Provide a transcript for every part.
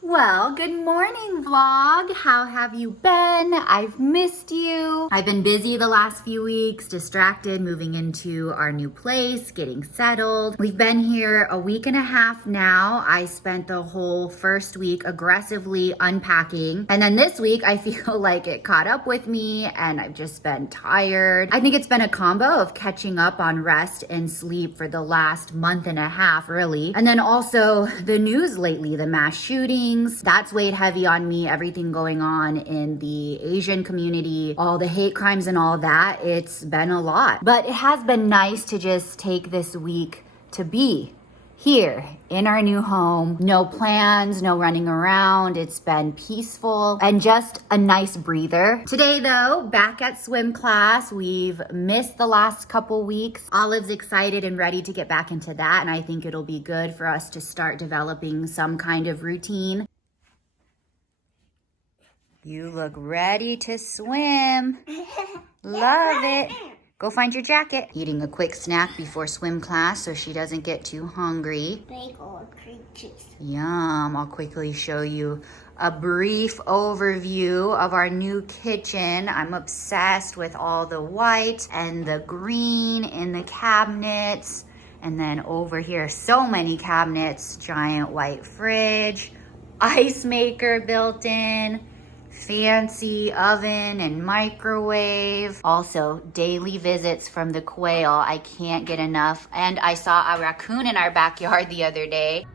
Well, good morning, vlog. How have you been? I've missed you. I've been busy the last few weeks, distracted, moving into our new place, getting settled. We've been here a week and a half now. I spent the whole first week aggressively unpacking. And then this week, I feel like it caught up with me and I've just been tired. I think it's been a combo of catching up on rest and sleep for the last month and a half, really. And then also the news lately, the mass shootings. That's weighed heavy on me, everything going on in the Asian community, all the hate crimes and all that. It's been a lot. But it has been nice to just take this week to be here in our new home. No plans, no running around. It's been peaceful and just a nice breather. Today though, back at swim class. We've missed the last couple weeks. Olive's excited and ready to get back into that, and I think it'll be good for us to start developing some kind of routine. You look ready to swim. Love it. Go find your jacket. Eating a quick snack before swim class so she doesn't get too hungry. Bagel and cream cheese. Yum. I'll quickly show you a brief overview of our new kitchen. I'm obsessed with all the white and the green in the cabinets. And then over here, so many cabinets, giant white fridge, ice maker built in, fancy oven and microwave. Also, daily visits from the quail. I can't get enough. And I saw a raccoon in our backyard the other day.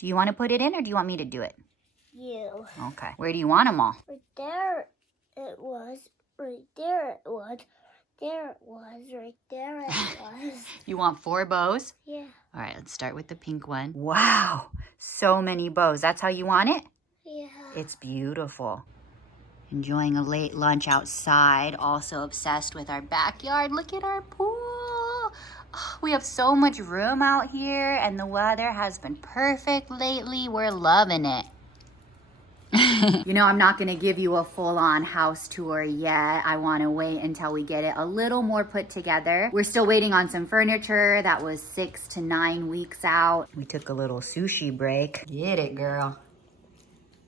Do you want to put it in or do you want me to do it? You. Okay. Where do you want them all? Right there it was. Right there it was. There it was. Right there it was. You want 4 bows? Yeah. All right, let's start with the pink one. Wow, so many bows. That's how you want it? Yeah. It's beautiful. Enjoying a late lunch outside. Also obsessed with our backyard. Look at our pool. Oh, we have so much room out here and the weather has been perfect lately. We're loving it. You know, I'm not going to give you a full-on house tour yet. I want to wait until we get it a little more put together. We're still waiting on some furniture that was 6 to 9 weeks out. We took a little sushi break. Get it, girl.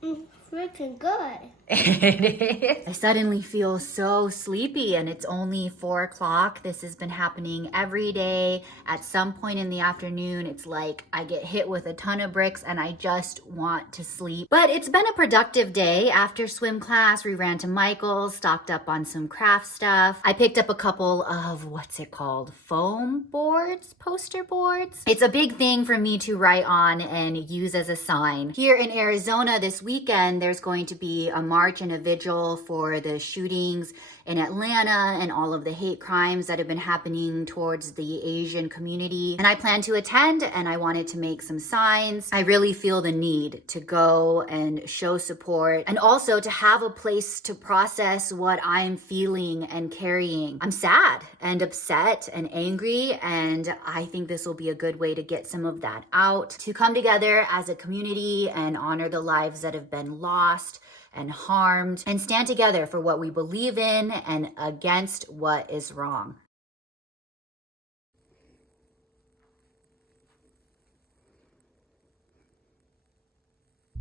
Freaking good. It is. I suddenly feel so sleepy and it's only 4 o'clock. This has been happening every day. At some point in the afternoon, it's like I get hit with a ton of bricks and I just want to sleep. But it's been a productive day. After swim class, we ran to Michael's, stocked up on some craft stuff. I picked up a couple of, what's it called? Foam boards, poster boards. It's a big thing for me to write on and use as a sign. Here in Arizona this weekend, there's going to be a march and a vigil for the shootings in Atlanta and all of the hate crimes that have been happening towards the Asian community. And I plan to attend and I wanted to make some signs. I really feel the need to go and show support and also to have a place to process what I'm feeling and carrying. I'm sad and upset and angry, and I think this will be a good way to get some of that out, to come together as a community and honor the lives that have been lost and harmed, and stand together for what we believe in and against what is wrong.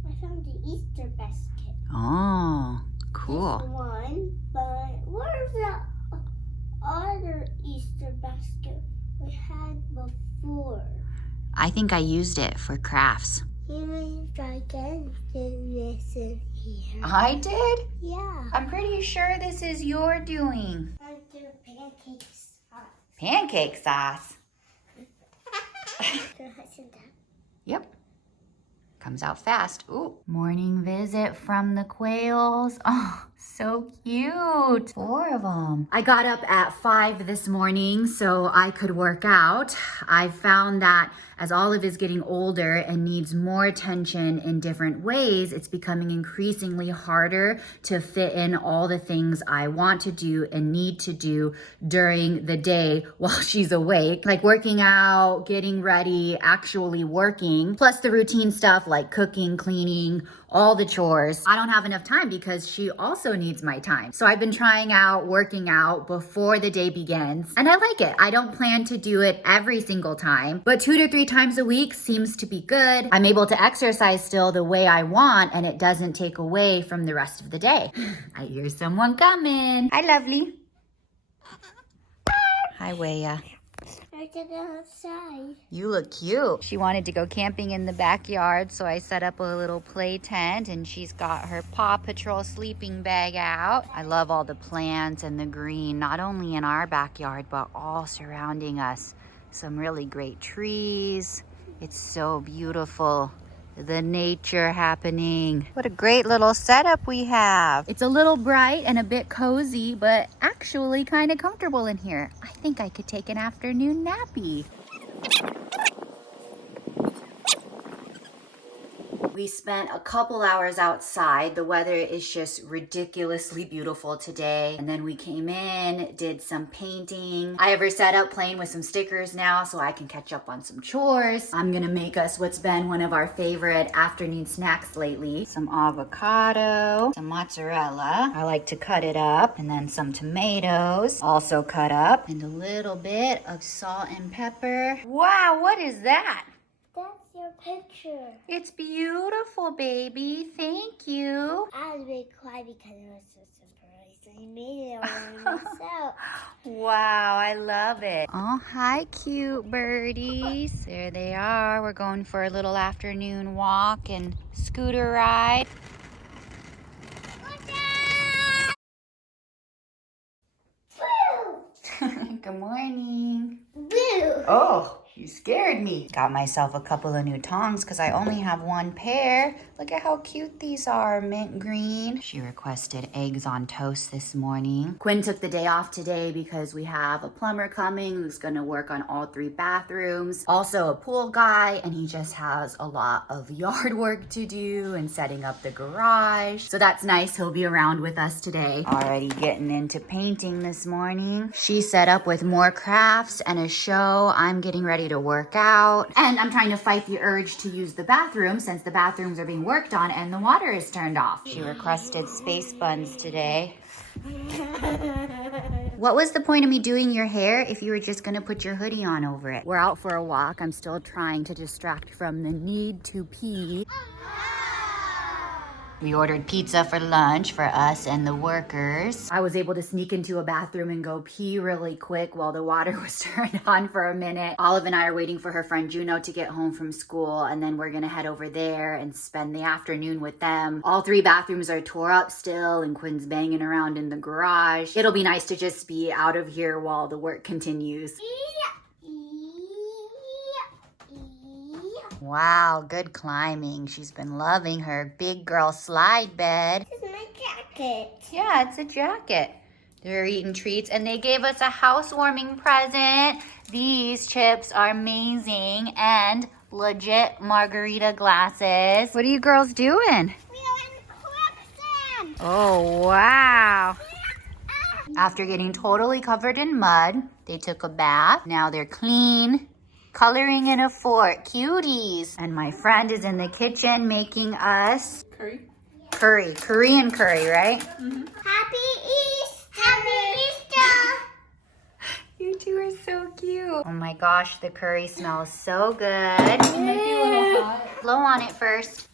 I found the Easter basket. Oh, cool. This one, but where's the other Easter basket we had before? I think I used it for crafts. Human dragons did this in here. I did? Yeah. I'm pretty sure this is your doing. I do pancake sauce. Pancake sauce. Can I see that? Yep. Comes out fast. Ooh. Morning visit from the quails. Oh, so cute. 4 of them. I got up at 5 this morning so I could work out. I found that as Olive is getting older and needs more attention in different ways, it's becoming increasingly harder to fit in all the things I want to do and need to do during the day while she's awake. Like working out, getting ready, actually working, plus the routine stuff like cooking, cleaning, all the chores. I don't have enough time because she also needs my time. So I've been trying out working out before the day begins, and I like it. I don't plan to do it every single time, but 2 to 3 times a week seems to be good. I'm able to exercise still the way I want, and it doesn't take away from the rest of the day. I hear someone coming. Hi, lovely. Hi, Weya. I can go outside. You look cute. She wanted to go camping in the backyard, so I set up a little play tent, and she's got her Paw Patrol sleeping bag out. I love all the plants and the green, not only in our backyard, but all surrounding us. Some really great trees. It's so beautiful. The nature happening. What a great little setup we have. It's a little bright and a bit cozy, but actually kind of comfortable in here. I think I could take an afternoon nappy. We spent a couple hours outside. The weather is just ridiculously beautiful today. And then we came in, did some painting. I have her set up playing with some stickers now so I can catch up on some chores. I'm gonna make us what's been one of our favorite afternoon snacks lately. Some avocado, some mozzarella. I like to cut it up. And then some tomatoes, also cut up. And a little bit of salt and pepper. Wow, what is that? That's your picture. It's beautiful, baby. Thank you. I was really quiet because it was a surprise. I made it all myself. Wow, I love it. Oh, hi, cute birdies. There they are. We're going for a little afternoon walk and scooter ride. Good morning. Boo! Oh, you scared me. Got myself a couple of new tongs because I only have one pair. Look at how cute these are, mint green. She requested eggs on toast this morning. Quinn took the day off today because we have a plumber coming who's gonna work on all 3 bathrooms. Also a pool guy, and he just has a lot of yard work to do and setting up the garage. So that's nice, he'll be around with us today. Already getting into painting this morning. She set up with more crafts and a show. I'm getting ready to work out. And I'm trying to fight the urge to use the bathroom since the bathrooms are being worked on and the water is turned off. She requested space buns today. What was the point of me doing your hair if you were just gonna put your hoodie on over it? We're out for a walk. I'm still trying to distract from the need to pee. We ordered pizza for lunch for us and the workers. I was able to sneak into a bathroom and go pee really quick while the water was turned on for a minute. Olive and I are waiting for her friend Juno to get home from school, and then we're gonna head over there and spend the afternoon with them. All 3 bathrooms are tore up still, and Quinn's banging around in the garage. It'll be nice to just be out of here while the work continues. Wow, good climbing. She's been loving her big girl slide bed. This is my jacket. Yeah, it's a jacket. They're eating treats, and they gave us a housewarming present. These chips are amazing and legit margarita glasses. What are you girls doing? We are in quicksand. Oh, wow. After getting totally covered in mud, they took a bath. Now they're clean. Coloring in a fort, cuties. And my friend is in the kitchen making us Korean curry, right? Mm-hmm. Happy Easter! Happy Easter! You two are so cute. Oh my gosh, the curry smells so good. It might be a little hot. Blow on it first.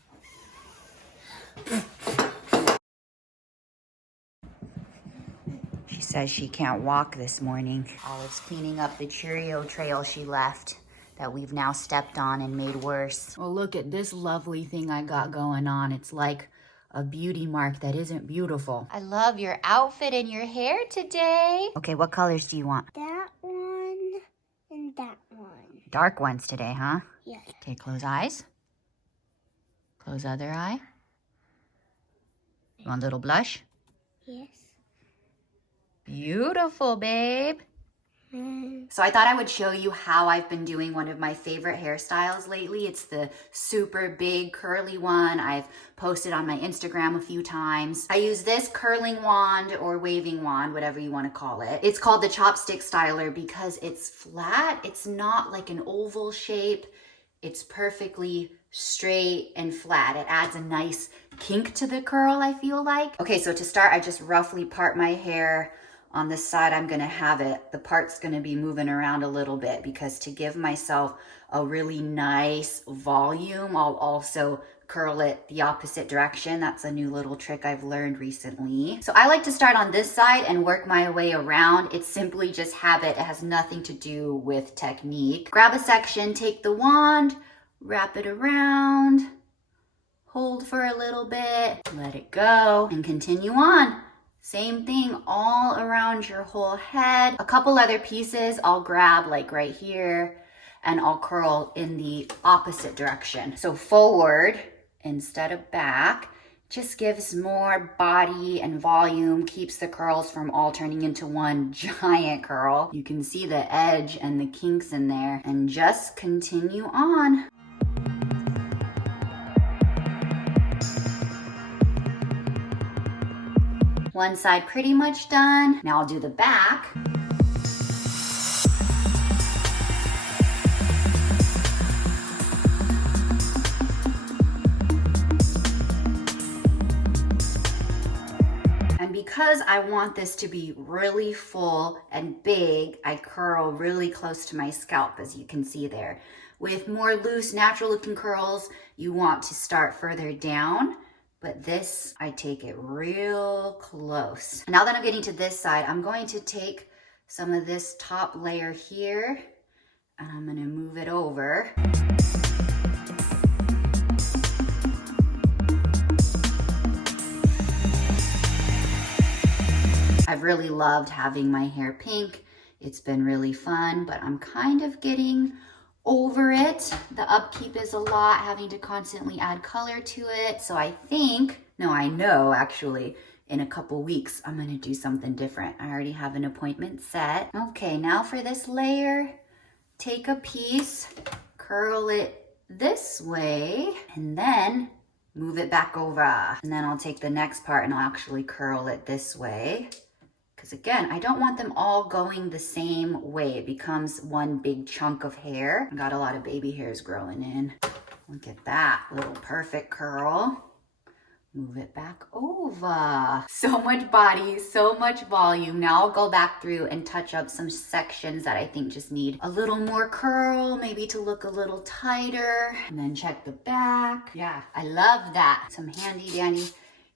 She says she can't walk this morning. Olive's cleaning up the Cheerio trail she left that we've now stepped on and made worse. Well, look at this lovely thing I got going on. It's like a beauty mark that isn't beautiful. I love your outfit and your hair today. Okay, what colors do you want? That one and that one. Dark ones today, huh? Yes. Okay, close eyes. Close other eye. You want a little blush? Yes. Beautiful, babe. So I thought I would show you how I've been doing one of my favorite hairstyles lately. It's the super big curly one. I've posted on my Instagram a few times. I use this curling wand or waving wand, whatever you want to call it. It's called the chopstick styler because it's flat. It's not like an oval shape. it's perfectly straight and flat. It adds a nice kink to the curl, I feel like. Okay, so to start, I just roughly part my hair. On this side, I'm gonna have the part's gonna be moving around a little bit because to give myself a really nice volume, I'll also curl it the opposite direction. That's a new little trick I've learned recently. So I like to start on this side and work my way around. It's simply just habit. It has nothing to do with technique. Grab a section, take the wand, wrap it around, hold for a little bit, let it go, and continue on. Same thing all around your whole head. A couple other pieces I'll grab like right here and I'll curl in the opposite direction. So forward instead of back, just gives more body and volume, keeps the curls from all turning into one giant curl. You can see the edge and the kinks in there, and just continue on. One side pretty much done. Now I'll do the back. And because I want this to be really full and big, I curl really close to my scalp, as you can see there. With more loose, natural looking curls, you want to start further down. But this, I take it real close. Now that I'm getting to this side, I'm going to take some of this top layer here and I'm gonna move it over. I've really loved having my hair pink. It's been really fun, but I'm kind of getting over it. The upkeep is a lot, having to constantly add color to it. So I know actually, in a couple weeks, I'm gonna do something different. I already have an appointment set. Okay, now for this layer, take a piece, curl it this way, and then move it back over. And then I'll take the next part and I'll actually curl it this way. Because again, I don't want them all going the same way. It becomes one big chunk of hair. I got a lot of baby hairs growing in. Look at that little perfect curl. Move it back over. So much body, so much volume. Now I'll go back through and touch up some sections that I think just need a little more curl, maybe to look a little tighter. And then check the back. Yeah, I love that. Some handy dandy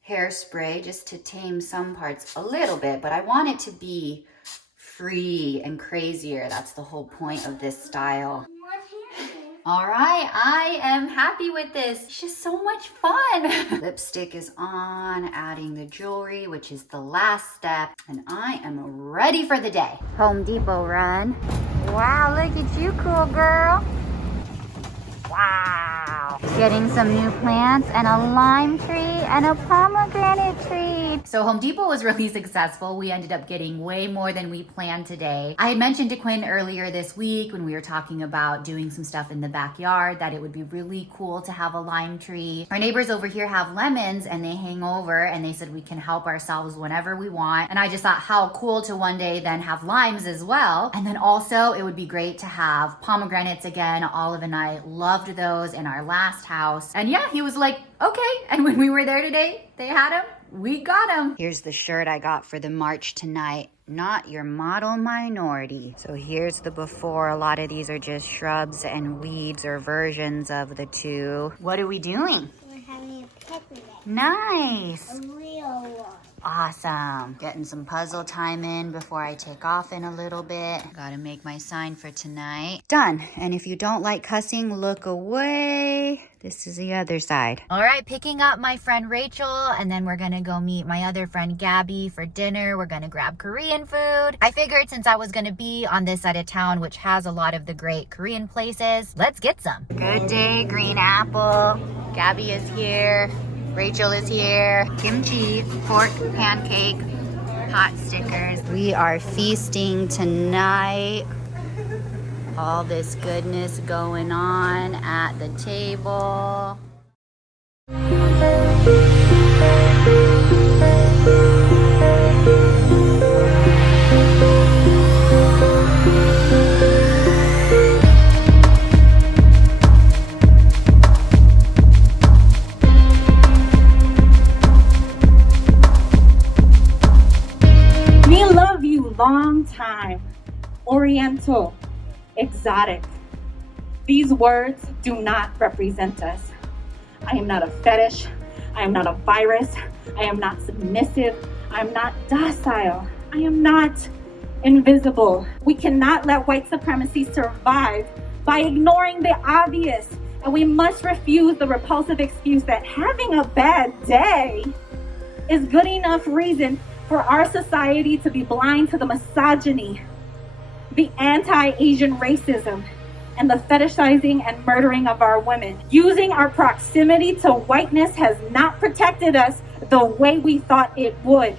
hairspray just to tame some parts a little bit, but I want it to be free and crazier. That's the whole point of this style. All right, I am happy with this. It's just so much fun. Lipstick is on, adding the jewelry, which is the last step, and I am ready for the day. Home Depot run. Wow, look at you, cool girl. Wow. Getting some new plants and a lime tree and a pomegranate tree. So Home Depot was really successful. We ended up getting way more than we planned today. I had mentioned to Quinn earlier this week when we were talking about doing some stuff in the backyard that it would be really cool to have a lime tree. Our neighbors over here have lemons and they hang over, and they said we can help ourselves whenever we want. And I just thought how cool to one day then have limes as well. And then also it would be great to have pomegranates again. Olive and I loved those in our last house. And yeah, he was like, okay. And when we were there today, they had them. We got them. Here's the shirt I got for the march tonight. Not your model minority. So here's the before. A lot of these are just shrubs and weeds or versions of the two. What are we doing? We're having a picnic. Nice. A real one. Awesome. Getting some puzzle time in before I take off in a little bit. Gotta make my sign for tonight. Done. And if you don't like cussing, look away. This is the other side. All right, picking up my friend Rachel, and then we're gonna go meet my other friend Gabby for dinner. We're gonna grab Korean food. I figured since I was gonna be on this side of town, which has a lot of the great Korean places, let's get some. Good day, green apple. Gabby is here. Rachel is here. Kimchi, pork pancake, hot stickers. We are feasting tonight. All this goodness going on at the table. Oriental, exotic. These words do not represent us. I am not a fetish. I am not a virus. I am not submissive. I am not docile. I am not invisible. We cannot let white supremacy survive by ignoring the obvious, and we must refuse the repulsive excuse that having a bad day is good enough reason for our society to be blind to the misogyny, the anti-Asian racism, and the fetishizing and murdering of our women. Using our proximity to whiteness has not protected us the way we thought it would.